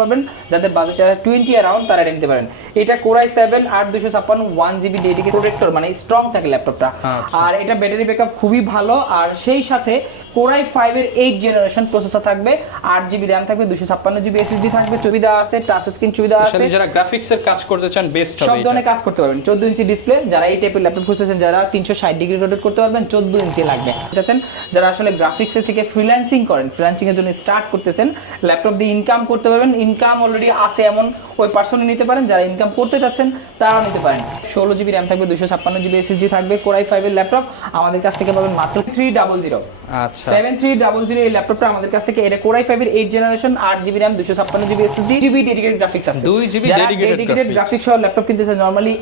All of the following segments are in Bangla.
পারবেন যাদের বাজেট 20 অ্যারাউন্ড তারা নিতে পারেন। এটা কোরাই 7 8256 1GB ডেডিকেটেড প্রোটেক্টর মানে স্ট্রং থাকে ল্যাপটপটা। আর এটা ব্যাটারি ব্যাকআপ খুবই ভালো। আর সেই সাথে কোরাই 5 এর 8 জেনারেশন প্রসেসর থাকবে, 8GB RAM থাকবে, 256GB SSD থাকবে, সুবিধা আছে, টাচ স্ক্রিন সুবিধা আছে। যারা গ্রাফিক্সের কাজ করতে চান বেস্ট হবে, সব ধরনের কাজ করতে পারবেন। 14 ইঞ্চি ডিসপ্লে, যারা এই টাইপের ল্যাপটপ খুঁজতেছেন, যারা 360 ডিগ্রি রোটেট করতে পারবেন, 14 ইঞ্চি লাগবে চাচ্ছেন, যারা আসলে গ্রাফিক্সের থেকে ফ্রিল্যান্সিং করেন, ফ্রিল্যান্সিং এর জন্য স্টার্ট করতেছেন, ল্যাপটপ দিয়ে ইনকাম করতে পারবেন, ইনকাম অলরেডি আছে এমন ওই পার্সনই নিতে পারেন। যারা ইনকাম করতে চাচ্ছেন তারাও নিতে পারেন। 16GB RAM থাকবে, 256GB SSD থাকবে। কোরাই 5 এর ল্যাপটপ আমাদের কাছ থেকে পাবেন মাত্র 300। আচ্ছা 7300 এই ল্যাপটপটা আমাদের কাছ থেকে। এটা কোরাই 5 এর 8 generation, 8GB RAM, 256GB SSD, 2GB dedicated graphics আছে। 2GB ডেডিকেটেড গ্রাফিক্স সহ ল্যাপটপ কিনতেছে নরমালি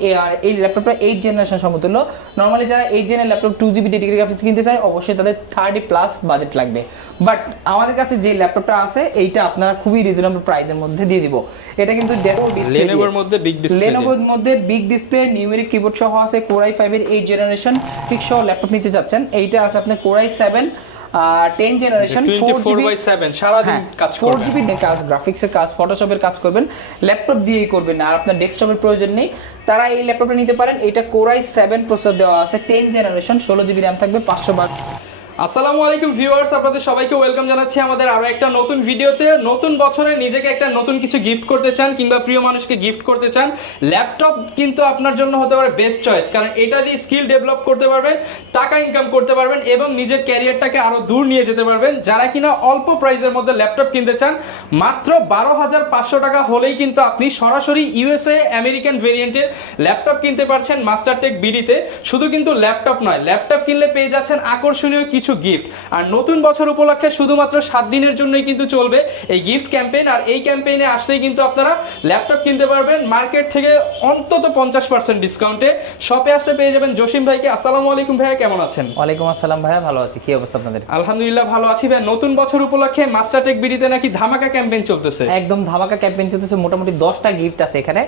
এই ল্যাপটপটা 8 জেনারেশন সমতুল্য। নরমালি যারা 8 জেনের ল্যাপটপ 2GB ডেডিকেটেড গ্রাফিক্স কিনতে চায় অবশ্যই তাদের 30+ বাজেট লাগবে। বাট আমাদের কাছে যে ল্যাপটপটা আছে এইটা আপনারা খুবই রিজনেবল প্রাইসের মধ্যে দিয়ে দিব। এটা কিন্তু লেনোভোর মধ্যে বিগ ডিসপ্লে, লেনোভোর মধ্যে বিগ ডিসপ্লে, নিউমেরিক কিবোর্ড সহ আছে। কোরাই 5 এর 8 জেনারেশন ফিক্স সহ ল্যাপটপ নিতে যাচ্ছেন, এইটা আছে আপনার কোরাই 7 10 জেনারেশন 24/7 সারা দিন কাজ করবেন। 4GB কাজ, গ্রাফিক্সের কাজ, ফটোশপের কাজ করবেন, ল্যাপটপ দিয়েই করবেন আর আপনার ডেস্কটপের প্রয়োজন নেই, তারা এই ল্যাপটপটা নিতে পারেন। এটা কোরাই 7 প্রসেসর দেওয়া আছে, 10 জেনারেশন, 16GB RAM থাকবে, 500 আসসালামু আলাইকুম ভিউয়ার্স, আপনাদের সবাইকে ওয়েলকাম জানাচ্ছি আমাদের আরো একটা নতুন ভিডিওতে। নতুন বছরে নিজেকে একটা নতুন কিছু গিফট করতে চান কিংবা প্রিয় মানুষকে গিফট করতে চান, ল্যাপটপ কিন্তু আপনার জন্য হতে পারে বেস্ট চয়েস। কারণ এটা দিয়ে স্কিল ডেভেলপ করতে পারবেন, টাকা ইনকাম করতে পারবেন এবং নিজের ক্যারিয়ারটাকে আরো দূর নিয়ে যেতে পারবেন। যারা কিনা অল্প প্রাইসের মধ্যে ল্যাপটপ কিনতে চান, মাত্র 12,500 টাকা হলেই কিন্তু আপনি সরাসরি ইউএসএ আমেরিকান ভেরিয়েন্টের ল্যাপটপ কিনতে পারছেন মাস্টারটেক বিডিতে। শুধু কিন্তু ল্যাপটপ নয়, ল্যাপটপ কিনলে পেয়ে যাচ্ছেন আকর্ষণীয় কিছু গিফট। আর নতুন বছর উপলক্ষে শুধুমাত্র 7 দিনের জন্যই কিন্তু চলবে এই গিফট ক্যাম্পেইন। আর এই ক্যাম্পেইনে আসলেই কিন্তু আপনারা ল্যাপটপ কিনতে পারবেন মার্কেট থেকে অন্তত 50% ডিসকাউন্টে। শপে আসতে পেয়ে যাবেন জসিম ভাইকে। আসসালামু আলাইকুম ভাইয়া, কেমন আছেন? ওয়ালাইকুম আসসালাম ভাইয়া, ভালো আছি। কি অবস্থা আপনাদের? আলহামদুলিল্লাহ ভালো আছি ভাই। নতুন বছর উপলক্ষে মাস্টারটেক বিডিতে নাকি ধামাকা ক্যাম্পেইন চলতেছে। একদম ধামাকা ক্যাম্পেইন চলতেছে। মোটামুটি 10টা গিফট আছে এখানে।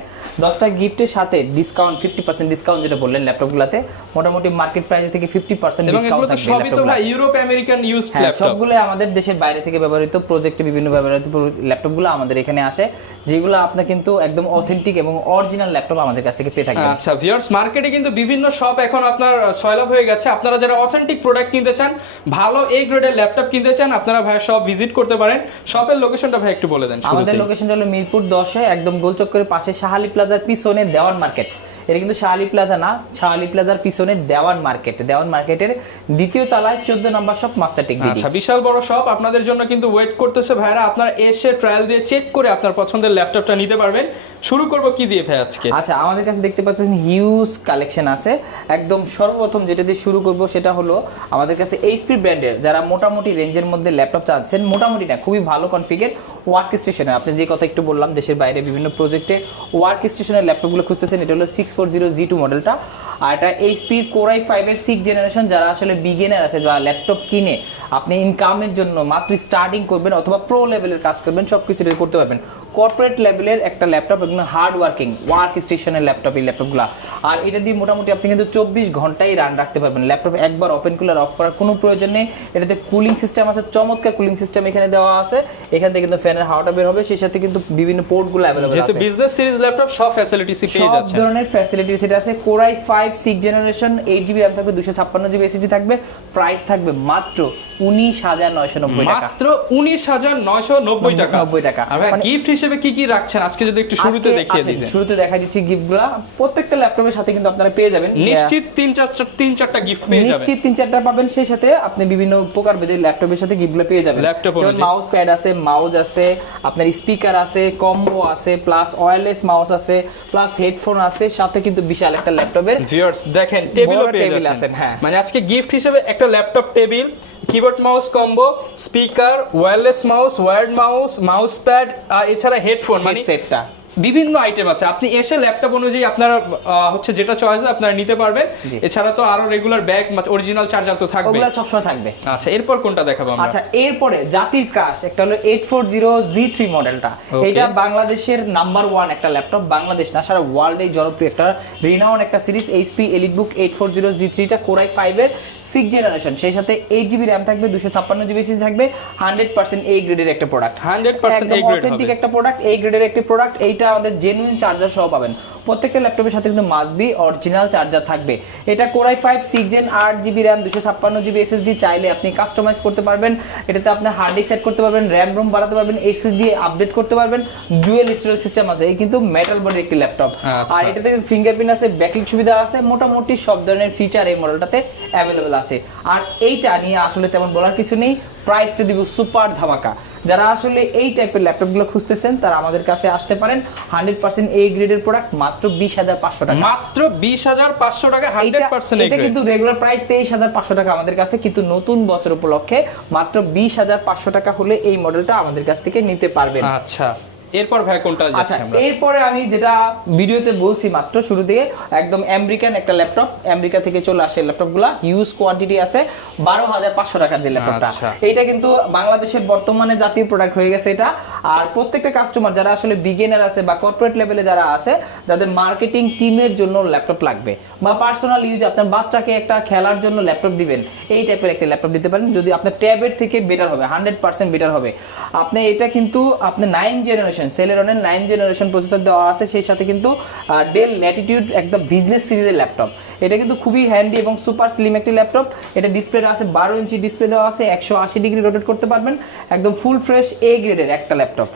10টা গিফটের সাথে ডিসকাউন্ট 50% ডিসকাউন্ট, যেটা বললেন ল্যাপটপগুলোতে মোটামুটি মার্কেট প্রাইস থেকে 50% ডিসকাউন্ট থাকবে। সবই তো ভাই ইউরোপ আমেরিকান ইউজ ল্যাপটপ, সবগুলো আমাদের দেশের বাইরে থেকে ব্যবহৃত প্রজেক্টে বিভিন্ন ব্যবহৃত ল্যাপটপগুলো আমাদের এখানে আসে, যেগুলো আপনি কিন্তু একদম অথেন্টিক এবং অরিজিনাল ল্যাপটপ আমাদের কাছ থেকে পেয়ে থাকবেন। আচ্ছা ভিউয়ার্স, মার্কেটে কিন্তু বিভিন্ন শপ এখন আপনার সয়লাভ হয়ে গেছে। আপনারা যারা অথেন্টিক প্রোডাক্ট কিনতে চান, ভালো এ গ্রেডের ল্যাপটপ কিনতে চান, আপনারা ভাই শপ ভিজিট করতে পারেন। শপের লোকেশনটা ভাই একটু বলে দেন। আমাদের লোকেশনটা হলো মিরপুর 10 একদম গোলচক্করের পাশে শাহালি প্লাজার পিছনে দেওয়ান মার্কেট। এটা কিন্তু শাহালি প্লাজা না, শাহালি প্লাজার পিছনে দেওয়ান মার্কেট। দেওয়ান মার্কেটের দ্বিতীয় তলায় 14 নম্বর শপ মাস্টারটেক বিডি। আচ্ছা, বিশাল বড় শপ আপনাদের জন্য কিন্তু ওয়েট করতেছে ভাইরা। আপনারা এসে ট্রায়াল দিয়ে চেক করে আপনার পছন্দের ল্যাপটপটা নিতে পারবেন। শুরু করব কি দিয়ে ভাই আজকে? আচ্ছা, আমাদের কাছে দেখতে পাচ্ছেন হিউজ কালেকশন আছে। একদম সর্বপ্রথম যেটা দিয়ে শুরু করব সেটা হলো আমাদের কাছে এইচপি ব্র্যান্ডের, যারা মোটামুটি রেঞ্জের মধ্যে ল্যাপটপ চাচ্ছেন, মোটামুটি না খুবই ভালো কনফিগার ওয়ার্ক স্টেশনের, আপনি যে কথা একটু বললাম দেশের বাইরে বিভিন্ন প্রজেক্টে ওয়ার্ক স্টেশনের ল্যাপটপগুলো খুঁজতেছেন, এটা হলো 640G2 মডেলটা। আর এটা এইচপি কোরাই 5 এর 6 জেনারেশন। যারা আসলে বিগিনার আছে বা ল্যাপটপ কিনে আপনি ইনকামের জন্য মাত্র স্টার্টিং করবেন অথবা প্রো লেভেলের কাজ করবেন, সব কিছু করতে পারবেন। কর্পোরেট লেভেলের একটা ল্যাপটপ, একদম হার্ড ওয়ার্কিং ওয়ার্ক স্টেশনের ল্যাপটপ এই ল্যাপটপগুলো। আর এটা দিয়ে মোটামুটি আপনি কিন্তু 24 ঘন্টাই রান রাখতে পারবেন। ল্যাপটপ একবার ওপেন কুলার অফ করার কোনো প্রয়োজন নেই। এটাতে কুলিং সিস্টেম আছে, চমৎকার কুলিং সিস্টেম এখানে দেওয়া আছে। এখান থেকে কিন্তু ফ্যানের হাওয়াটা বের হবে, সেই সাথে কিন্তু বিভিন্ন পোর্টগুলো अवेलेबल আছে। যেহেতু বিজনেস সিরিজ ল্যাপটপ, সব ফ্যাসিলিটিস পেয়ে যাচ্ছেন, সব ধরনের ফ্যাসিলিটিস এটা আছে। কোরাই 5 6 জেনারেশন, 8GB RAM থাকবে, 256GB SSD থাকবে। প্রাইস থাকবে মাত্র 19,990 টাকা। মাত্র 19,990 টাকা। 90 টাকা। আর ভাই গিফট হিসেবে কি কি রাখছেন আজকে যদি একটু শুরুতে দেখিয়ে দিতেন। শুরুতে দেখাই দিচ্ছি গিফটগুলো। প্রত্যেকটা ল্যাপটপের সাথে কিন্তু আপনারা পেয়ে যাবেন নিশ্চিত 3-4টা গিফট পেয়ে যাবেন। নিশ্চিত 3-4টা পাবেন। সেই সাথে আপনি বিভিন্ন প্রকারভেদের ল্যাপটপের সাথে গিফটগুলো পেয়ে যাবেন। যেমন মাউস প্যাড আছে, মাউস আছে, আপনার স্পিকার আছে, কম্বো আছে, প্লাস ওয়্যারলেস মাউস আছে, প্লাস হেডফোন আছে, সাথে কিন্তু বিশাল একটা ল্যাপটপের ভিউয়ার্স দেখেন টেবিলও পেয়ে যাচ্ছেন। হ্যাঁ, মানে আজকে গিফট হিসেবে একটা laptop table, keyboard mouse combo, speaker, wireless mouse, wired mouse, mouse pad, আর এছাড়া হেডফোন, মানে সেটটা বিভিন্ন আইটেম আছে, আপনি এসে ল্যাপটপ অনুযায়ী আপনার হচ্ছে যেটা চয়েস আপনারা নিতে পারবেন। এছাড়া তো আরো রেগুলার ব্যাগ অরিজিনাল চার্জার তো থাকবে, ওগুলো সবসময় থাকবে। আচ্ছা, এরপর কোনটা দেখাবো আমরা? আচ্ছা, এরপরে জাতির ক্রাশ একটা হলো 840G3 মডেলটা। এটা বাংলাদেশের নাম্বার 1 একটা ল্যাপটপ, বাংলাদেশ না সারা ওয়ার্ল্ডে জনপ্রিয় একটা রিনাউন একটা সিরিজ HP EliteBook 840G3 টা Core i5 এর 6th জেনারেশন, সেই সাথে 8GB RAM থাকবে, 256GB SSD থাকবে, 100% A গ্রেডের একটা প্রোডাক্ট, 100% A একদম গ্রেড অথেন্টিক একটা প্রোডাক্ট, A গ্রেডের একটা প্রোডাক্ট। এইটা আমাদের জেনুইন চার্জার সহ পাবেন। প্রত্যেকটা ল্যাপটপের সাথে কিন্তু মাস্ট বি অরিজিনাল চার্জার থাকবে। এটা Core i5 6th Gen 8GB RAM 256GB SSD, চাইলে আপনি কাস্টমাইজ করতে পারবেন। এটাতে আপনি হার্ড ডিস্ক সেট করতে পারবেন, RAM ROM বাড়াতে পারবেন, SSD আপডেট করতে পারবেন, ডুয়াল স্টোরেজ সিস্টেম আছে। এই কিন্তু মেটাল বডির একটি ল্যাপটপ। আর এটাতে ফিঙ্গারপ্রিন্ট আছে, ব্যাকলিট সুবিধা আছে, মোটামুটি সব ধরনের ফিচার এই মডেলটাতে অ্যাভেলেবল আছে। আর এইটা নিয়ে আসলে তেমন বলার কিছু নেই, প্রাইসটা দিব সুপার ধামাকা। যারা আসলে এই টাইপের ল্যাপটপগুলো খুঁজতেছেন তারা আমাদের কাছে আসতে পারেন। 100% A গ্রেডের প্রোডাক্ট, মাত্র 20,500 টাকা। মাত্র 20,500 টাকা 100% এটা কিন্তু রেগুলার প্রাইস 23,500 টাকা আমাদের কাছে, কিন্তু নতুন বছর উপলক্ষে মাত্র 20,500 টাকা হলে এই মডেলটা আমাদের কাছ থেকে নিতে পারবেন। আচ্ছা, এরপর ভাই কোনটা যাচ্ছে আমরা? এরপরে আমি যেটা ভিডিওতে বলছি মাত্র শুরু থেকে, একদম আমেরিকান একটা ল্যাপটপ, আমেরিকা থেকে চলে আসে ল্যাপটপগুলো, হিউজ কোয়ান্টিটি আছে, 12,500 টাকার যে ল্যাপটপটা। এইটা কিন্তু বাংলাদেশের বর্তমানে জাতীয় প্রোডাক্ট হয়ে গেছে এটা। আর প্রত্যেকটা কাস্টমার যারা আসলে বিগিনার আছে বা কর্পোরেট লেভেলে যারা আছে, যাদের মার্কেটিং টিমের জন্য ল্যাপটপ লাগবে বা পার্সোনাল ইউজ, আপনার বাচ্চাকে একটা খেলার জন্য ল্যাপটপ দিবেন, এই টাইপের একটা ল্যাপটপ দিতে পারেন। যদি আপনার ট্যাবের থেকে বেটার হবে, 100% বেটার হবে। আপনি এটা কিন্তু আপনি 9th generation সেলেরনের 9th generation processor দেওয়া আছে, সেই সাথে কিন্তু ডেল ল্যাটিটিউড একদম বিজনেস সিরিজের ল্যাপটপ। এটা কিন্তু খুবই হ্যান্ডি এবং সুপার স্লিম একটি ল্যাপটপ। এটা ডিসপ্লেটা আছে 12 ইঞ্চি ডিসপ্লে দেওয়া আছে, 180 ডিগ্রি রোটেট করতে পারবেন, একদম ফুল ফ্রেশ A গ্রেডের একটা ল্যাপটপ।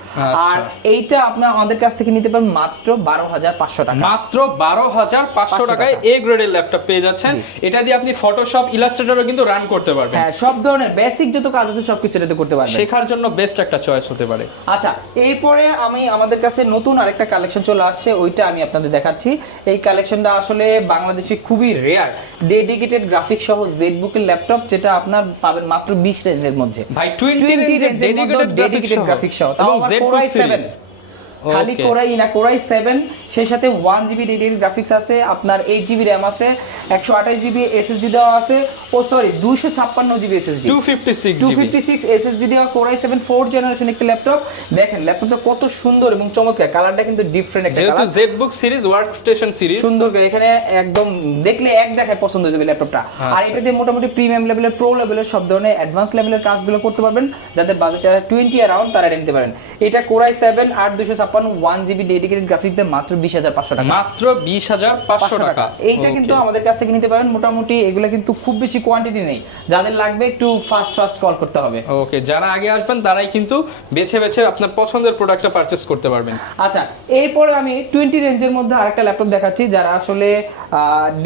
আর এইটা আপনি আমাদের কাছ থেকে নিতে পারবেন মাত্র 12,500 টাকা। মাত্র 12,500 টাকায় A গ্রেডের ল্যাপটপ পেয়ে যাচ্ছেন। এটা দিয়ে আপনি ফটোশপ, ইলাস্ট্রেটরও কিন্তু রান করতে পারবেন। হ্যাঁ, সব ধরনের বেসিক যত কাজ আছে সবকিছু এটাতে করতে পারবেন। শেখার জন্য বেস্ট একটা চয়েস হতে পারে। আচ্ছা, এরপরে আমি আমাদের কাছে নতুন আরেকটা কালেকশন চলে আসছে, ওইটা আমি আপনাদের দেখাচ্ছি। এই কালেকশনটা আসলে বাংলাদেশে খুবই রেয়ার, ডেডিকেটেড গ্রাফিক সহ জেডবুকের ল্যাপটপ, যেটা আপনার পাবেন মাত্র 20 রেঞ্জের মধ্যে। ভাই 20 রেঞ্জের ডেডিকেটেড গ্রাফিক সহ, তাও আবার Core i7, খালি Core i না, Core i7, সেই সাথে 1GB ডেডিকেটেড গ্রাফিক্স আছে, আপনার 8GB RAM আছে, 128GB SSD দেওয়া আছে, 256GB SSD, 256 SSD দেওয়া Core i7 4th জেনারেশন একটা ল্যাপটপ। দেখেন ল্যাপটপটা কত সুন্দর এবং চমৎকার, কালারটা কিন্তু ডিফারেন্ট একটা কালার, যেহেতু জেডবুক সিরিজ ওয়ার্কস্টেশন সিরিজ, সুন্দর করে এখানে একদম দেখলে এক দেখায় পছন্দ হয়ে যাবে ল্যাপটপটা। আর এটাতে মোটামুটি প্রিমিয়াম লেভেলের, প্রো লেভেলের সব ধরনের অ্যাডভান্স লেভেলের কাজগুলো করতে পারবেন। যাদের বাজেট 20 অ্যারাউন্ড তারা নিতে পারেন। এটা Core i7 8256 1GB dedicated graphics দিয়ে মাত্র 20,500 টাকা। মাত্র 20,500 টাকা। এইটা কিন্তু আমাদের কাছ থেকে নিতে পারেন। মোটামুটি এগুলো কিন্তু খুব বেশি কোয়ান্টিটি নেই, যাদের লাগবে একটু ফাস্ট কল করতে হবে। ওকে, যারা আগে আসবেন তারাই কিন্তু বেছে বেছে আপনার পছন্দের প্রোডাক্টটা পারচেজ করতে পারবেন। আচ্ছা, এরপরে আমি 20 রেঞ্জের মধ্যে আরেকটা ল্যাপটপ দেখাচ্ছি। যারা আসলে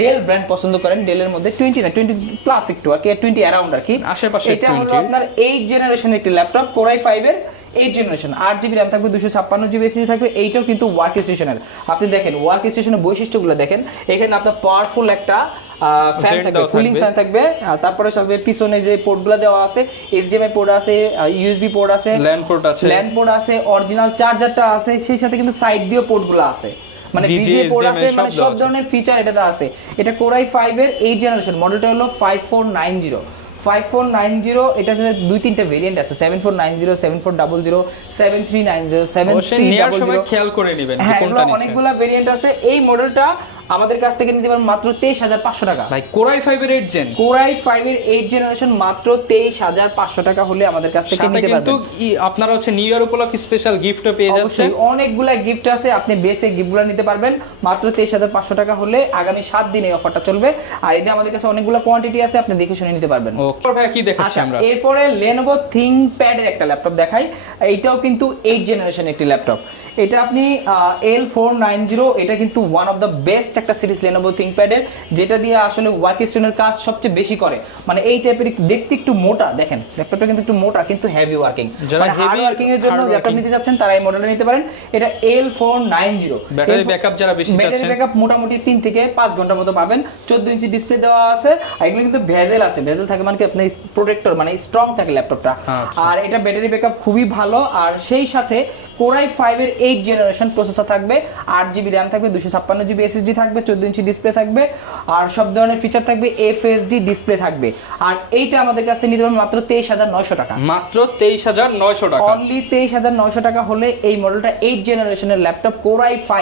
ডেল ব্র্যান্ড পছন্দ করেন, ডেলের মধ্যে 20 না 20 প্লাস একটু আর কি, 20 অ্যারাউন্ড আর কি আশেপাশে। এটা হলো আপনার 8th জেনারেশনের একটি ল্যাপটপ, Core i5 এর 8th জেনারেশন, 8GB RAM থাকবে, 256GB SSD থাকবে। এইটাও কিন্তু ওয়ার্ক স্টেশনের। আপনি দেখেন ওয়ার্ক স্টেশনের বৈশিষ্ট্যগুলো দেখেন, এখানে আপনার পাওয়ারফুল একটা ফ্যান থাকবে, কুলিং ফ্যান থাকবে, তারপরে সাথে পিছনে যে পোর্টগুলো দেওয়া আছে, HDMI পোর্ট আছে, USB পোর্ট আছে, ল্যান পোর্ট আছে, অরিজিনাল চার্জারটা আছে, সেই সাথে কিন্তু সাইড দিয়ে পোর্টগুলো আছে, মানে VGA পোর্ট আছে, মানে সব ধরনের ফিচার এটাতে আছে। এটা Core i5 এর 8th জেনারেশন, মডেলটা হলো 5490। এটাতে 2-3টা ভেরিয়েন্ট আছে, 7490, 7400, 7390, 7300। খেয়াল করে নেবেন কোনটা নিতে। অনেকগুলা ভেরিয়েন্ট আছে। এই মডেলটা আমাদের কাছ থেকে নিতে পারেন মাত্র 23,500 টাকা। ভাই Core i5 এর 8th জেন, Core i5 এর 8th জেনারেশন মাত্র 23,500 টাকা হলে আমাদের কাছ থেকে নিতে পারবেন। কিন্তু আপনারা হচ্ছে নিউ ইয়ার উপলক্ষে স্পেশাল গিফটও পেয়ে যাচ্ছেন। অনেকগুলা গিফট আছে, আপনি বেসে গিফটগুলো নিতে পারবেন মাত্র 23,500 টাকা হলে। আগামী 7 দিন এই অফারটা চলবে। আর এটা আমাদের কাছে অনেকগুলো কোয়ান্টিটি আছে, আপনি দেখে শুনে নিতে পারবেন। ভাই কি দেখাচ্ছি আমরা? এরপরে Lenovo ThinkPad এর একটা ল্যাপটপ দেখাই। এইটাও কিন্তু 8th জেনারেশন একটি ল্যাপটপ। এটা আপনি L490, এটা কিন্তু ওয়ান অফ দ্য বেস্ট একটা সিরিজ Lenovo ThinkPad এর, যেটা দিয়ে আসলে ওয়ার্কস্টোনের কাজ সবচেয়ে বেশি করে। মানে এই টাইপের দেখতে একটু মোটা, দেখেন ল্যাপটপটা কিন্তু একটু মোটা কিন্তু হেভি ওয়ার্কিং, মানে হার্ড ওয়ার্কিং এর জন্য ল্যাপটপ নিতে যাচ্ছেন তারা এই মডেলটা নিতে পারেন। এটা L490। ব্যাটারি ব্যাকআপ যারা বেশি চাচ্ছেন, ব্যাটারি ব্যাকআপ মোটামুটি 3 থেকে 5 ঘন্টার মতো পাবেন। 14 ইঞ্চি ডিসপ্লে দেওয়া আছে, আর এগুলো কিন্তু ভেজেল আছে। ভেজেল থাকে মানে কি আপনি প্রোটেক্টর, মানে স্ট্রং থাকে ল্যাপটপটা। আর এটা ব্যাটারি ব্যাকআপ খুবই ভালো, আর সেই সাথে Core i5 এর 8 জেনারেশন প্রসেসর থাকবে, 8GB RAM থাকবে, 256GB SSD থাকবে, 14 ইঞ্চি ডিসপ্লে থাকবে, আর সব ধরনের ফিচার থাকবে, FHD ডিসপ্লে থাকবে। আর এইটা আমাদের কাছে নিতে পারবেন মাত্র 23,900 টাকা। মাত্র 23,900 টাকা, অনলি 23,900 টাকা হলে এই মডেলটা 8 জেনারেশনের ল্যাপটপ Core i5,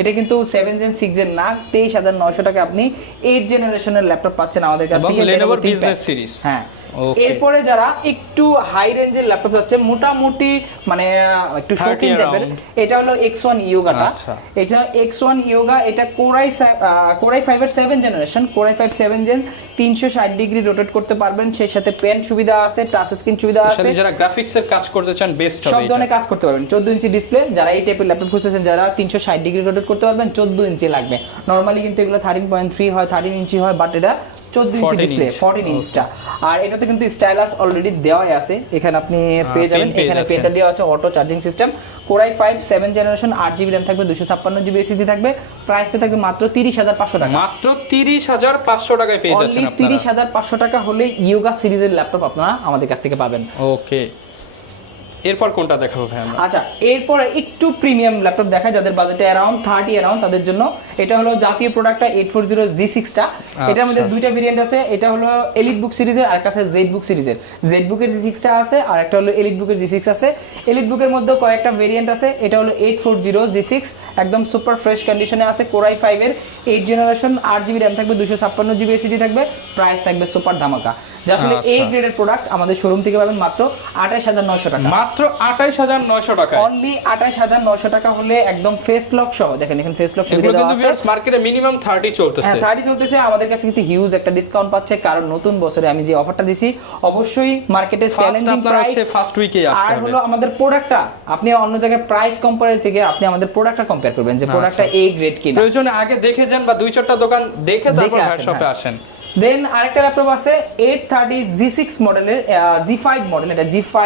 এটা কিন্তু 7 Gen 6 Gen না, 23,900 টাকা আপনি 8 জেনারেশনের ল্যাপটপ পাচ্ছেন আমাদের কাছ থেকে Lenovo বিজনেস সিরিজ। হ্যাঁ, এরপরে যারা একটু হাই রেঞ্জের ল্যাপটপ যাচ্ছে, মোটামুটি মানে একটু শৌখিন টাইপের, এটা হলো X1 Yogaটা। এটা X1 Yoga, এটা Core i5 এর 7 generation, Core i5 7 Gen, 360 degree rotate করতে পারবেন, সেই সাথে পেন সুবিধা আছে, টাচ স্ক্রিন সুবিধা আছে, যারা গ্রাফিক্স এর কাজ করতে চান বেস্ট হবে, সব ধরনের কাজ করতে পারবেন। 14 ইঞ্চি ডিসপ্লে, যারা এই টাইপের ল্যাপটপ খুঁজতেছেন, যারা 360 ডিগ্রি রোটেট করতে পারবেন, 14 ইঞ্চি লাগবে। নরমালি কিন্তু এগুলো 13.3 হয়, 13 ইঞ্চি হয়, বাট এটা 14 ইঞ্চি ডিসপ্লে, 14 ইঞ্চটা। আর এটাতে কিন্তু স্টাইলাস অলরেডি দেওয়াই আছে, এখানে আপনি পেয়ে যাবেন। এখানে পেনটা দেওয়া আছে, auto charging system. Core i5 7 generation, 8GB RAM থাকবে, 256GB SSD থাকবে। প্রাইসটা থাকবে মাত্র 30,500 টাকা। মাত্র 30,500 টাকায় পেয়ে যাচ্ছেন আপনারা। 30,500 টাকা হলে Yoga সিরিজের ল্যাপটপ আপনারা আমাদের কাছ থেকে পাবেন। ওকে, এরপর কোনটা দেখাবো ভাই আমরা? আচ্ছা, এরপরে একটু প্রিমিয়াম ল্যাপটপ দেখাই যাদের বাজেটে অ্যারাউন্ড 30 অ্যারাউন্ড, তাদের জন্য এটা হলো জাতীয় প্রোডাক্টটা 840 G6টা। এটার মধ্যে দুইটা ভেরিয়েন্ট আছে, এটা হলো এলিটবুক সিরিজের, আর একটা আছে জেডবুক সিরিজের। জেডবুকের G6টা আছে, আর একটা হলো এলিটবুকের G6 আছে। এলিটবুকের মধ্যে কয়েকটা ভেরিয়েন্ট আছে, এটা হলো 840 G6, একদম সুপার ফ্রেশ কন্ডিশনে আছে। Core i5 এর 8 জেনারেশন, 8GB RAM থাকবে, 256GB SSD থাকবে। প্রাইস থাকবে সুপার ধামাকা। যে আসলে এই গ্রেডের প্রোডাক্ট আমাদের শোরুম থেকে পাবেন মাত্র 28,900 টাকা। মাত্র 28,900 টাকা, অনলি 28,900 টাকা হলে একদম ফেস লক সহ, দেখেন এখানে ফেস লক সুবিধা দেওয়া আছে। মার্কেটে মিনিমাম 30 চলতেছে। হ্যাঁ, 30 চলতেছে। আমাদের কাছে কিন্তু হিউজ একটা ডিসকাউন্ট পাচ্ছে, কারণ নতুন বছরে আমি যে অফারটা দিছি, অবশ্যই মার্কেটে চ্যালেঞ্জিং প্রাইস ফার্স্ট উইকেই আসবে। আর হলো আমাদের প্রোডাক্টটা আপনি অন্য জায়গায় প্রাইস কম্পেয়ার থেকে আপনি আমাদের প্রোডাক্টটা কম্পেয়ার করবেন যে প্রোডাক্টটা এই গ্রেড কিনা। প্রয়োজনে আগে দেখে যান বা 2-4টা দোকান দেখে তারপর শপে আসেন। দেন আরেকটা ল্যাপটপ আছে 830 G6 মডেলের, G5 মডেল, এটা G5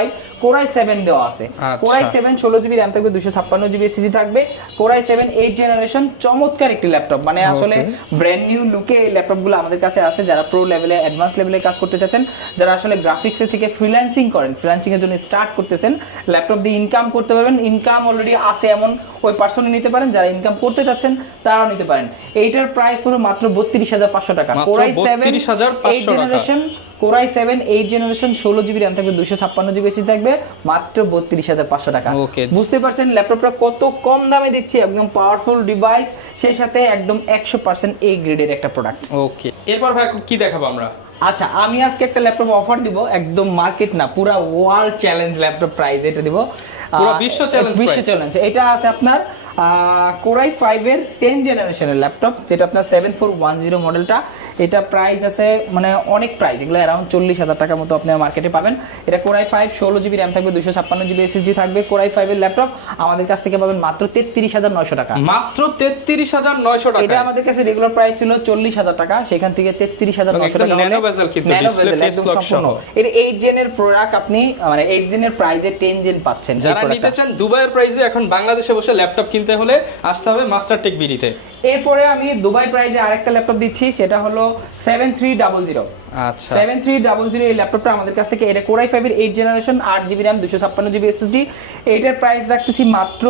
Core i7 দেওয়া আছে। Core i7 16GB RAM থাকবে, 256GB SSD থাকবে। Core i7 8 জেনারেশন, চমৎকার একটি ল্যাপটপ, মানে আসলে ব্র্যান্ড নিউ লুকে এই ল্যাপটপগুলো আমাদের কাছে আছে। যারা প্রো লেভেলে, অ্যাডভান্স লেভেলে কাজ করতে চাচ্ছেন, যারা আসলে গ্রাফিক্স থেকে ফ্রিল্যান্সিং করেন, ফ্রিল্যান্সিং এর জন্য স্টার্ট করতেছেন, ল্যাপটপ দিয়ে ইনকাম করতে পারবেন, ইনকাম অলরেডি আছে এমন ওই পার্সনই নিতে পারেন, যারা ইনকাম করতে চাচ্ছেন তারাও নিতে পারেন। এইটার প্রাইস পুরো মাত্র 32,500 টাকা। Core i7 8 generation, Core i7 8 generation, 16GB RAM থাকবে, 256GB SSD থাকবে, মাত্র 32,500 টাকা। বুঝতে পারছেন ল্যাপটপটা কত কম দামে দিচ্ছি, একদম পাওয়ারফুল ডিভাইস, সেই সাথে একদম 100% এই গ্রেডের একটা প্রোডাক্ট। ওকে, এরপর ভাই কি দেখাবো আমরা? আচ্ছা, আমি আজকে একটা ল্যাপটপ অফার দিব, একদম মার্কেট না, পুরো ওয়ার্ল্ড চ্যালেঞ্জ ল্যাপটপ প্রাইস এটা দিব, পুরো বিশ্ব চ্যালেঞ্জ। এটা আছে আপনার Core i5 এর 10 জেনারেশনের ল্যাপটপ, যেটা আপনার 7410 মডেলটা। এটা প্রাইস আছে মানে অনেক প্রাইস, এগুলো অ্যারাউন্ড 40,000 টাকার মতো আপনি মার্কেটে পাবেন। এটা Core i5 16GB RAM থাকবে, 256GB SSD থাকবে। Core i5 এর ল্যাপটপ আমাদের কাছ থেকে পাবেন মাত্র 33,900 টাকা। মাত্র 33,900 টাকা। এটা আমাদের কাছে রেগুলার প্রাইস ছিল 40,000 টাকা, সেখান থেকে 33,900 টাকা। ন্যানো বেজেল কিন্তু ডিসপ্লে ফেস লক সহ। এটা 8 জেনের প্রোডাক্ট, আপনি মানে 8 জেনের প্রাইসে 10 জেন পাচ্ছেন। যারা নিতে চান দুবাইয়ের প্রাইসে এখন বাংলাদেশে বসে ল্যাপটপ কিনতে হলে আসতে হবে মাস্টার টেক বিডিতে। এরপরে আমি দুবাই প্রাইসে আরেকটা ল্যাপটপ দিচ্ছি, সেটা হলো 7300। আচ্ছা, 7300 এই ল্যাপটপটা আমাদের কাছ থেকে, এটা Core i5 এর 8 generation, 8GB RAM, 256GB SSD। এটার প্রাইস রাখতেছি মাত্র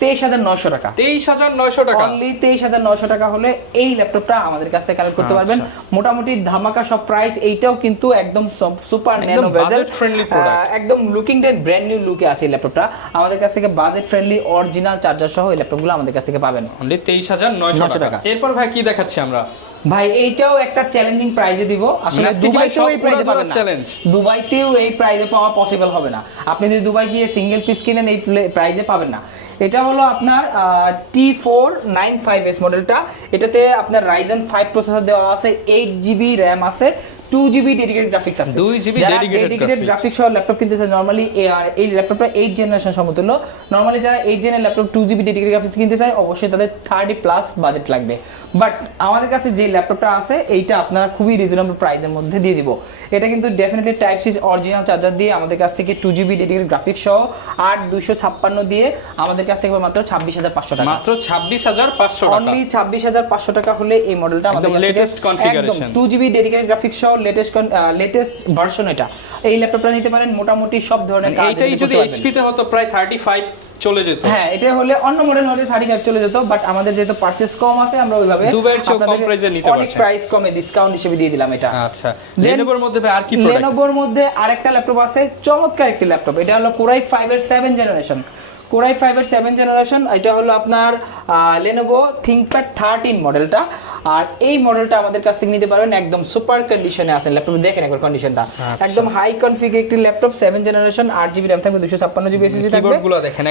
23,900 টাকা। 23,900 টাকা, অনলি 23,900 টাকা হলে এই ল্যাপটপটা আমাদের কাছ থেকে কালেক্ট করতে পারবেন। মোটামুটি ধামাকা সব প্রাইস। এইটাও কিন্তু একদম সুপার ন্যানো বেজেল ফ্রেন্ডলি প্রোডাক্ট, একদম লুকিং ডেট ব্র্যান্ড নিউ লুকে আছে এই ল্যাপটপটা। আমাদের কাছ থেকে বাজেট ফ্রেন্ডলি অরিজিনাল চার্জার সহ এই ল্যাপটপগুলো আমাদের কাছ থেকে পাবেন অনলি 23,900 টাকা। এরপর ভাই কি দেখাচ্ছি আমরা? ভাই এইটাও একটা চ্যালেঞ্জিং প্রাইসে দিব। আসলে দুবাইতেও এই প্রাইসে পাবেন না, দুবাইতেও এই প্রাইসে পাওয়া পসিবল হবে না। আপনি যদি দুবাই গিয়ে সিঙ্গেল পিস কিনেন এই প্রাইসে পাবেন না। এটা হলো আপনার T495S মডেলটা। এটাতে আপনার Ryzen 5 প্রসেসর দেওয়া আছে, 8GB RAM আছে, 2GB ডেডিকেটেড গ্রাফিক্স আছে। 2GB যারা dedicated ডেডিকেটেড গ্রাফিক্স সহ ল্যাপটপ কিনতেছে নরমালি, এই ল্যাপটপটা 8 জেনারেশন সমতুল্য। নরমালি যারা 8 জেনের ল্যাপটপ 2GB ডেডিকেটেড গ্রাফিক্স কিনতে চায় অবশ্যই তাদের 30+ বাজেট লাগবে। বাট আমাদের কাছে যে ল্যাপটপটা আছে এইটা আপনারা খুবই রিজনেবল প্রাইসের মধ্যে দিয়ে দিব। এটা কিন্তু definitely type C original charger দিয়ে আমাদের কাছ থেকে 2GB ডেডিকেটেড গ্রাফিক্স সহ 8256 দিয়ে আমাদের কাছ থেকে মাত্র 26500 টাকা, মাত্র 26500 টাকা, অনলি 26500 টাকা হলে এই মডেলটা আমাদের কাছ থেকে latest configuration 2GB dedicated graphics সহ লেটেস্ট ভার্সন। এটা এই ল্যাপটপটা নিতে পারেন, মোটামুটি সব ধরনের কাজ। এইটাই যদি এইচপি তে হতো প্রায় 35 চলে যেত। হ্যাঁ, এটা হলে অন্য মডেল হলে 35 চলে যেত, বাট আমাদের যেহেতু পারচেজ কম আছে আমরা ওইভাবে দুবাইয়ের চেয়ে কম প্রাইসে নিতে পারছেন। অনেক প্রাইস কমে ডিসকাউন্ট হিসেবে দিয়ে দিলাম এটা। আচ্ছা, Lenovoর মধ্যে আর কি প্রোডাক্ট? Lenovoর মধ্যে আরেকটা ল্যাপটপ আছে, চমৎকার একটি ল্যাপটপ। এটা হলো Core i5 এর 7 জেনারেশন। Core i5 এর 7 জেনারেশন, এটা হলো আপনার Lenovo ThinkPad 13 মডেলটা। আর এই মডেলটা আমাদের কাছ থেকে নিতে পারবেন, একদম সুপার কন্ডিশনে আছে ল্যাপটপ। দেখেন একবার কন্ডিশনটা, একদম হাই কনফিগ একটি ল্যাপটপ, 7 জেনারেশন, 8GB RAM থাকবে, 256GB SSD থাকবে, কিবোর্ডগুলো দেখেন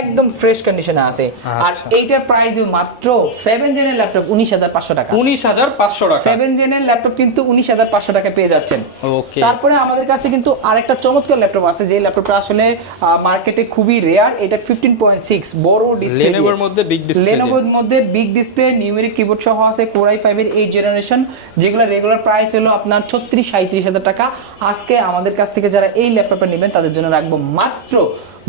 একদম ফ্রেশ কন্ডিশনে আছে। আর এইটার প্রাইস মাত্র 7 জেনের ল্যাপটপ 19500 টাকা। 19500 টাকা 7 জেনের ল্যাপটপ কিন্তু 19500 টাকা পেয়ে যাচ্ছেন। ওকে, তারপরে আমাদের কাছে কিন্তু আরেকটা চমৎকার ল্যাপটপ আছে, যে ল্যাপটপটা আসলে মার্কেটে খুবই রেয়ার। এটা 15.6 বড় ডিসপ্লে, Lenovoর মধ্যে বিগ ডিসপ্লে, Lenovoর মধ্যে বিগ ডিসপ্লে, নিউমেরিক কিবোর্ড সহ আছে। Core i5 এর 8 জেনারেশন, যেগুলো রেগুলার প্রাইস হলো আপনার 36-37 টাকা। আজকে আমাদের কাছ থেকে যারা এই ল্যাপটপটা নেবেন তাদের জন্য রাখবো মাত্র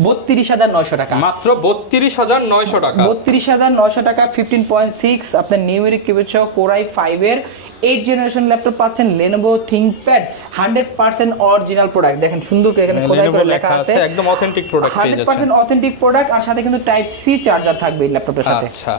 32900 টাকা, মাত্র 32900 টাকা, 32900 টাকা। 15.6 আপনার নিউমেরিক কিবোর্ড সহ Core i5 এর 8 জেনারেশন ল্যাপটপ পাচ্ছেন। Lenovo ThinkPad 100% original product. দেখেন সুন্দর করে এখানে খোদাই করে লেখা আছে, একদম অথেন্টিক প্রোডাক্ট পেয়ে যাচ্ছেন, 100% অথেন্টিক প্রোডাক্ট। আর সাথে কিন্তু টাইপ সি চার্জার থাকবে এই ল্যাপটপের সাথে। আচ্ছা,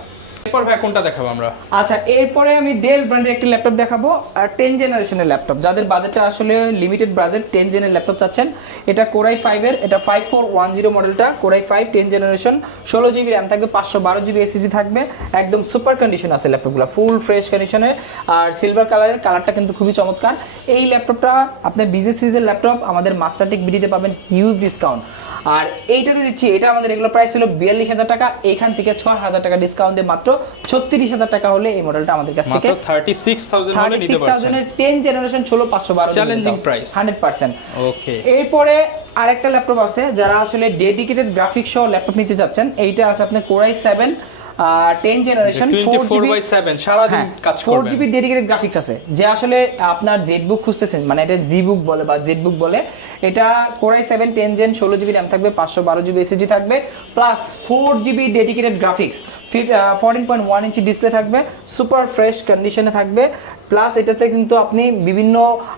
এরপর ভাই কোনটা দেখাবো আমরা? আচ্ছা, এরপরে আমি ডেল ব্র্যান্ডের একটি ল্যাপটপ দেখাবো, আর 10 জেনারেশনের ল্যাপটপ। যাদের বাজেটটা আসলে লিমিটেড বাজেট, 10 জেনের ল্যাপটপ চাচ্ছেন, এটা Core i5 এর, এটা 5410 মডেলটা, Core i5 10 generation, 16GB RAM থাকবে, 512GB SSD থাকবে, একদম সুপার কন্ডিশন আছে ল্যাপটপগুলো, ফুল ফ্রেশ কন্ডিশনে। আর সিলভার কালারের, কালারটা কিন্তু খুবই চমৎকার। এই ল্যাপটপটা আপনার বিজনেস সিরিজের ল্যাপটপ, আমাদের মাস্টারটেক বিডিতে পাবেন হিউজ ডিসকাউন্ট। আর এইটাতে দিচ্ছি, এটা আমাদের রেগুলার প্রাইস ছিল 42000 টাকা, এখান থেকে 6000 টাকা ডিসকাউন্ট দিয়ে মাত্র 36000 টাকা হলে এই মডেলটা আমাদের কাছ থেকে মাত্র 36000 হলে নিতে পারছেন। 36000 এর 10 জেনারেশন 16512 চ্যালেঞ্জিং প্রাইস 100%। ওকে, এরপরে আরেকটা ল্যাপটপ আছে, যারা আসলে ডেডিকেটেড গ্রাফিক্স সহ ল্যাপটপ নিতে যাচ্ছেন, এইটা আছে আপনার Core i7 10 জেনারেশন 24/7 সারা দিন কাজ করবে, 4GB ডেডিকেটেড গ্রাফিক্স আছে। যে আসলে আপনার জেটবুক খুঁজতেছেন, মানে এটা জিবুক বলে বা জেটবুক বলে, এটা Core i7 10 gen, 16GB RAM থাকবে, 512GB SSD থাকবে, plus 4GB dedicated graphics, 14.1 inch display থাকবে, সুপার ফ্রেশ কন্ডিশনে থাকবে। প্লাস এটাতে কিন্তু আপনি বিভিন্ন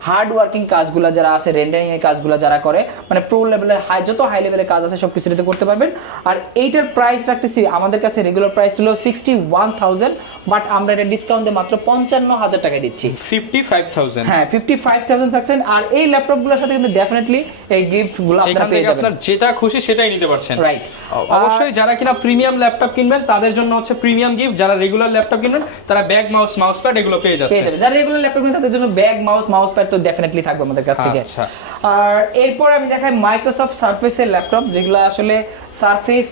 হার্ড ওয়ার্কিং কাজগুলো যারা আছে, রেন্ডারিং এর কাজগুলো যারা করে, মানে প্রো লেভেলের যত হাই লেভেলের কাজ আছে সব কিছু এটাতে করতে পারবেন। আর এইটার প্রাইস রাখতেছি, আমাদের কাছে রেগুলার প্রাইস ছিল 61000, বাট আমরা এটা ডিসকাউন্ট দিয়ে মাত্র 55000 টাকায় দিচ্ছি, 55000। হ্যাঁ 55000 থাকছেন। আর এই ল্যাপটপগুলোর সাথে কিন্তু ডেফিনেটলি এই গিফটগুলো আপনারা পেয়ে যাবেন, আপনার যেটা খুশি সেটাই নিতে পারছেন, রাইট। অবশ্যই যারা কিনা প্রিমিয়াম ল্যাপটপ কিনবেন তাদের জন্য হচ্ছে প্রিমিয়াম গিফট, যারা রেগুলার ল্যাপটপ কিনবেন তারা ব্যাগ, মাউস প্যাড এগুলো পেয়ে যাচ্ছে। যারা রেগুলার ল্যাপটপ কিনবেন তাদের জন্য ব্যাগ, মাউস প্যাড তো ডেফিনেটলি থাকবে আমাদের কাছ থেকে। আচ্ছা, আর এরপর আমি দেখাই মাইক্রোসফট সারফেসের ল্যাপটপ, যেগুলো আসলে সারফেস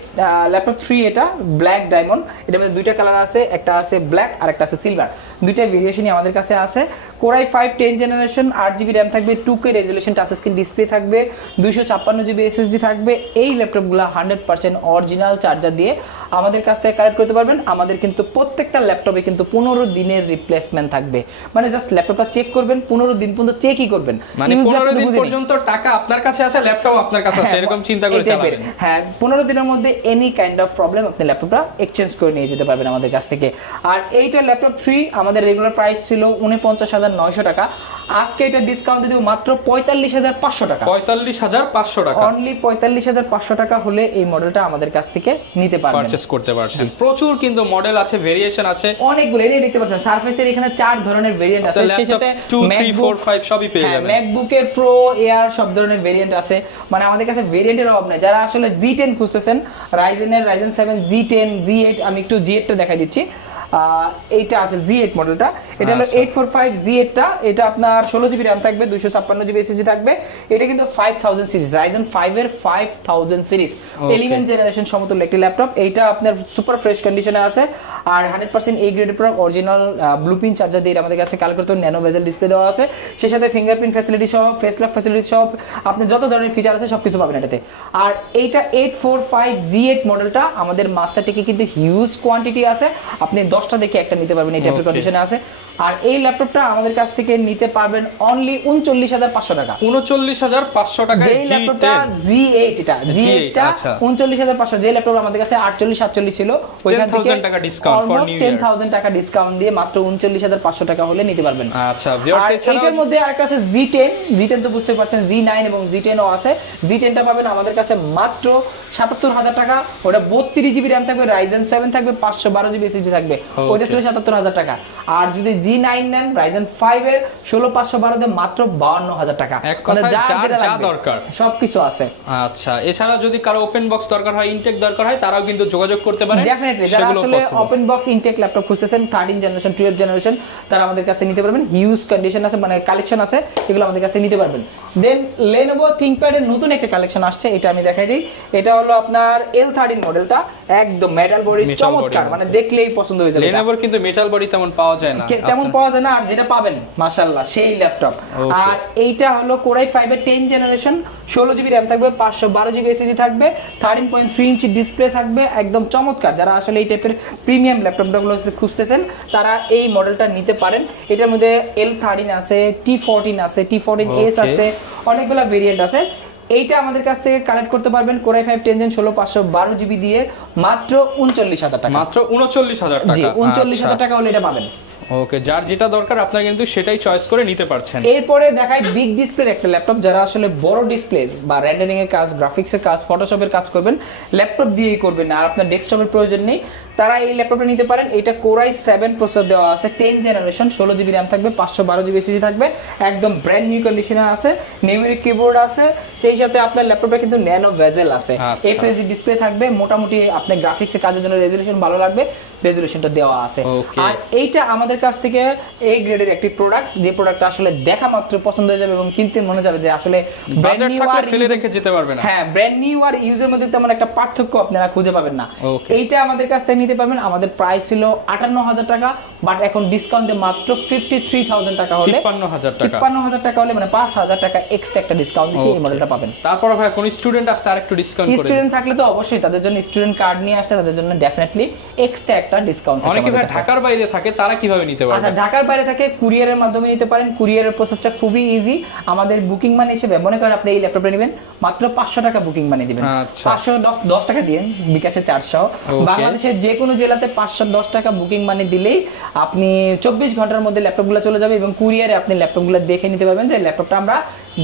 ল্যাপটপ 3, এটা ব্ল্যাক ডায়মন্ড। এটার মধ্যে দুইটা কালার আছে, একটা আছে ব্ল্যাক আর একটা আছে সিলভার, দুইটা ভেরিয়েশনই আমাদের কাছে আছে। Core i5 10 generation, 8GB RAM থাকবে, 2K resolution touch screen display থাকবে, 256GB SSD থাকবে। এই ল্যাপটপগুলো 100% অরিজিনাল চার্জার দিয়ে আমাদের কাছ থেকে কালেক্ট করতে পারবেন। আমাদের কিন্তু প্রত্যেকটা ল্যাপটপে কিন্তু 15 দিনের রিপ্লেসমেন্ট থাকবে, মানে জাস্ট ল্যাপটপটা চেক করবেন, 15 দিন পর্যন্ত চেকই করবেন, মানে 15 দিন পর্যন্ত টাকা আপনার কাছে আছে, ল্যাপটপ আপনার কাছে আছে, এরকম চিন্তা করে চালাবেন। হ্যাঁ, 15 দিনের মধ্যে এনি কাইন্ড অফ প্রবলেম আপনি ল্যাপটপটা এক্সচেঞ্জ করে নিয়ে যেতে পারবেন আমাদের কাছ থেকে। আর এইটা ল্যাপটপ 3 আমাদের রেগুলার প্রাইস ছিল 49900 টাকা, আজকে এটা ডিসকাউন্ট দিয়ে দেব মাত্র 45500 টাকা, 45500 টাকা, অনলি 45500 টাকা হলে এই মডেলটা আমাদের কাছ থেকে নিতে পারবেন, পারচেজ করতে পারছেন। প্রচুর কিন্তু মডেল আছে, ভেরিয়েশন আছে অনেকগুলো। এই দেখতে পাচ্ছেন সারফেসের এখানে 4 ধরনের ভেরিয়েন্ট আছে, সেই সাথে 2, 3, 4, 5 সবই পেয়ে যাবেন। ম্যাকবুকের প্রো, এয়ার সব ধরনের ভেরিয়েন্ট আছে, মানে আমাদের কাছে ভেরিয়েন্টের অভাব নেই। যারা আসলে G10 খুঁজতেছেন, রাইজেন 7 G10 G8, আমি একটু G8 টা দেখাই দিচ্ছি। এইটা আছে Z8 মডেলটা, এটা হলো 845 Z8টা, এটা আপনার 16GB RAM থাকবে, 256GB SSD থাকবে। এটা কিন্তু 5000 সিরিজ, Ryzen 5 এর 5000 সিরিজ 11 জেনারেশন সমতুল্য একটি ল্যাপটপ। এইটা আপনার সুপার ফ্রেশ কন্ডিশনে আছে আর 100% A গ্রেডের প্রোডাক্ট, অরিজিনাল ব্লুপিন চার্জার দিয়ে আমাদের কাছে কালেক্ট করতে ন্যানো বেজেল ডিসপ্লে দেওয়া আছে, সেই সাথে ফিঙ্গারপ্রিন্ট ফ্যাসিলিটি সহ, ফেস লক ফ্যাসিলিটি সহ, আপনি যত ধরনের ফিচার আছে সবকিছু পাবেন এটাতে। আর এইটা 845 Z8 মডেলটা আমাদের মাস্টার টেকে কিন্তু হিউজ কোয়ান্টিটি আছে, আপনি 10টা দেখে একটা নিতে পারবেন, এই টাইপের কন্ডিশনে আছে। আর এই ল্যাপটপটা আমাদের কাছ থেকে নিতে পারবেন অনলি 39500 টাকা। 39500 টাকা যে ল্যাপটপটা Z8, এটা Z8টা 39500, যে ল্যাপটপ আমাদের কাছে 48 47 ছিল, ওইখান থেকে 10,000 টাকা ডিসকাউন্ট ফর নিউ ইয়ার, 10,000 টাকা ডিসকাউন্ট দিয়ে মাত্র 39500 টাকা হলে নিতে পারবেন। আচ্ছা ভিউয়ার্স, এটার মধ্যে আরেকটা আছে Z10 তো বুঝতে পারছেন, Z9 এবং Z10 ও আছে। Z10টা পাবেন আমাদের কাছে মাত্র 77000 টাকা, ওটা 32GB RAM থাকবে, Ryzen 7 থাকবে, 512GB SSD থাকবে, ওটা ছিল 77000 টাকা। আর যদি G9 নেন Ryzen 5 এর 16512 দিয়ে মাত্র 52000 টাকা। এক কথায় যা দরকার সবকিছু আছে। আচ্ছা, এছাড়া যদি কারো ওপেন বক্স দরকার হয়, ইনটেক দরকার হয়, তারাও কিন্তু যোগাযোগ করতে পারে। ডেফিনেটলি যারা আসলে ওপেন বক্স ইনটেক ল্যাপটপ খুঁজতেছেন 13 জেনারেশন 12 জেনারেশন, তারা আমাদের কাছে নিতে পারবেন, হিউজ কন্ডিশন আছে, মানে কালেকশন আছে, এগুলো আমাদের কাছে নিতে পারবেন। দেন Lenovo ThinkPad এর নতুন একটা কালেকশন আসছে, এটা আমি দেখাই দিই। এটা হলো আপনার L13 মডেলটা, একদম মেটাল বডি, চমৎকার, মানে দেখলেই পছন্দ হয়ে যাবে। Lenovo কিন্তু মেটাল বডি তেমন পাওয়া যায় না, তেমন পাওয়া যায় না, আর যেটা পাবেন মাশাআল্লাহ সেই ল্যাপটপ। আর এইটা হলো Core i5 এর 10 জেনারেশন, 16GB RAM থাকবে, 512GB SSD থাকবে, 13.3 ইঞ্চি ডিসপ্লে থাকবে, একদম চমৎকার। যারা আসলে এই টাইপের প্রিমিয়াম ল্যাপটপগুলো খুঁজতেছেন তারা এই মডেলটা নিতে পারেন। এটার মধ্যে L13 আছে, T14 আছে, T14S আছে, অনেকগুলো ভেরিয়েন্ট আছে। এইটা আমাদের কাছ থেকে কালেক্ট করতে পারবেন Core i5 10 Gen 16 512GB দিয়ে মাত্র 39000 টাকা। মাত্র 39000 টাকা। জি, 39000 টাকা হলে এটা পাবেন। ওকে, যার যেটা দরকার আপনারা কিন্তু সেটাই চয়েস করে নিতে পারছেন। এরপরে দেখাই বিগ ডিসপ্লের একটা ল্যাপটপ, যারা আসলে বড় ডিসপ্লে বা রেন্ডারিং এর কাজ, গ্রাফিক্সের কাজ, ফটোশপের কাজ করবেন, ল্যাপটপ দিয়েই করবেন আর আপনার ডেস্কটপের প্রয়োজন নেই, তারা এই ল্যাপটপটা নিতে পারেন। এটা Core i7 প্রসেসর দেওয়া আছে, 10 জেনারেশন, 16GB RAM থাকবে, 512GB SSD থাকবে, একদম ব্র্যান্ড নিউ কন্ডিশনে আছে, নিউমেরিক কিবোর্ড আছে, সেই সাথে আপনার ল্যাপটপে কিন্তু ন্যানো বেজেল আছে, FHD ডিসপ্লে থাকবে, মোটামুটি আপনার গ্রাফিক্সের কাজের জন্য রেজোলিউশন ভালো লাগবে, রেজোলিউশনটা দেওয়া আছে। আর এইটা আমাদের কাছ থেকে এই গ্রেডের একটি প্রোডাক্ট, যে প্রোডাক্টটা আসলে দেখা মাত্র পছন্দ হয়ে যাবে এবং কিনতে মনে যাবে যে আসলে ব্র্যান্ড নিউ আর ফেলে রেখে যেতে পারবে না। হ্যাঁ, ব্র্যান্ড নিউ আর ইউজের মধ্যে তেমন একটা পার্থক্য আপনারা খুঁজে পাবেন না। এইটা আমাদের কাছ থেকে নিতে পারবেন। আমাদের প্রাইস ছিল 58000 টাকা, বাট এখন ডিসকাউন্টে মাত্র 53000 টাকা হলে, 53000 টাকা হলে মানে 5000 টাকা এক্সট্রা একটা ডিসকাউন্ট দিছি, এই মডেলটা পাবেন। তারপর ভাই কোন স্টুডেন্ট আসলে আরেকটু ডিসকাউন্ট করে, স্টুডেন্ট থাকলে তো অবশ্যই তাদের জন্য, স্টুডেন্ট কার্ড নিয়ে আসছে তাদের জন্য ডেফিনেটলি এক্সট্রা একটা ডিসকাউন্ট। অনেকে ভাই ঢাকার বাইরে থাকে, তারা কিভাবে নিতে পারবে? আচ্ছা, ঢাকার বাইরে থাকে কুরিয়ারের মাধ্যমে নিতে পারেন। কুরিয়ারের প্রসেসটা খুবই ইজি। আমাদের বুকিং মানি হিসেবে মনে করেন আপনি এই ল্যাপটপটা নেবেন, মাত্র 500 টাকা বুকিং মানি দিবেন, 510 টাকা দিবেন, বিকাশে 400। বাংলাদেশের যে কোনো জেলাতে 510 টাকা বুকিং মানি দিলেই আপনি 24 ঘন্টার মধ্যে ল্যাপটপগুলো চলে যাবে এবং কুরিয়ারে আপনি ল্যাপটপগুলো দেখে নিতে পারবেন যে ল্যাপটপটা আমরা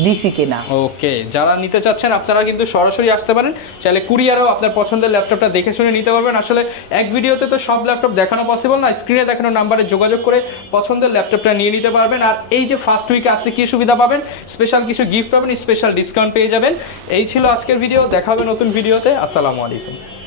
দিছি কিনা। ওকে, যারা নিতে চাচ্ছেন আপনারা কিন্তু সরাসরি আসতে পারেন, চাইলে কুরিয়ারও আপনার পছন্দের ল্যাপটপটা দেখে শুনে নিতে পারবেন। আসলে এক ভিডিওতে তো সব ল্যাপটপ দেখানো পসিবল না, স্ক্রিনে দেখানো নাম্বারে যোগাযোগ করে পছন্দের ল্যাপটপটা নিয়ে নিতে পারবেন। আর এই যে ফার্স্ট উইকে আসলে কি সুবিধা পাবেন, স্পেশাল কিছু গিফট পাবেন, স্পেশাল ডিসকাউন্ট পেয়ে যাবেন। এই ছিল আজকের ভিডিও, দেখা হবে নতুন ভিডিওতে। আসসালামু আলাইকুম।